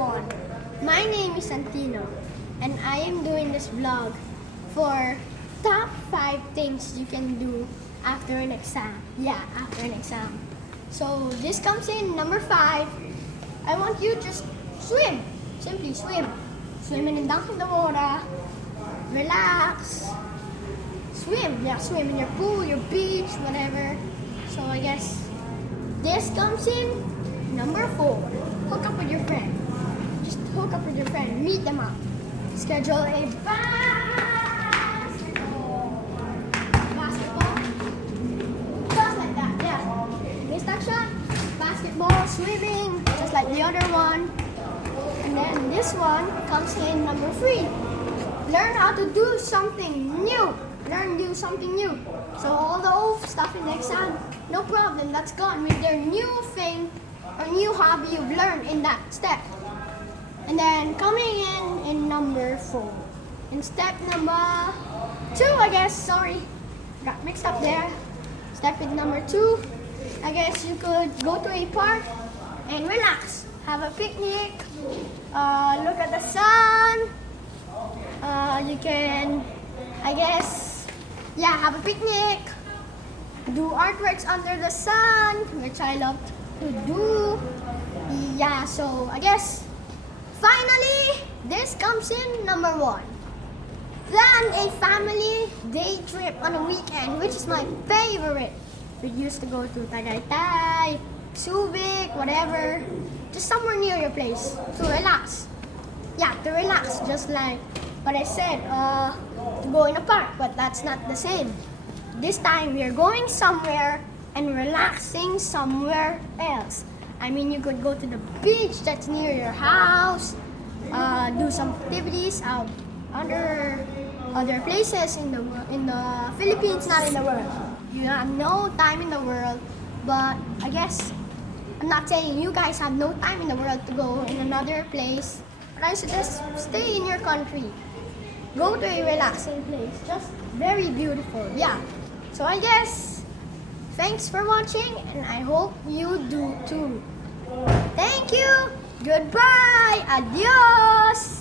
everyone, my name is Santino and I am doing this vlog for top 5 things you can do after an exam. Yeah, after an exam. So this comes in number 5. I want you just swim. Simply swim. Swim in the water. Relax. Swim. Yeah, swim in your pool, your beach, whatever. So I guess this comes in number 4. Hook up with your friend. Just hook up with your friend. Meet them up. Schedule a basketball. Just like that, yeah. Instruction, basketball, swimming, just like the other one. And then this one comes in number 3. Learn how to do something new. Do something new. So all the old stuff in the exam, no problem, that's gone with your new thing or new hobby you've learned in that step. And then coming in number 4. In step number 2, I guess, sorry, got mixed up there. Step with number 2, I guess you could go to a park and relax. Have a picnic, look at the sun. You can, I guess, yeah, have a picnic, do artworks under the sun, which I love to do. Yeah, so I guess finally this comes in number 1. Plan a family day trip on a weekend, which is my favorite. We used to go to Tagaytay, Subic, whatever, just somewhere near your place to relax. Yeah, to relax, just like what I said, to go in a park, but that's not the same. This time we are going somewhere and relaxing somewhere else. I mean, you could go to the beach that's near your house, do some activities out other places in the Philippines, not in the world. You have no time in the world, but I guess I'm not saying you guys have no time in the world to go in another place, but I suggest stay in your country. Go to a relaxing place, just very beautiful, yeah. So I guess, thanks for watching and I hope you do too. Thank you, goodbye, adios!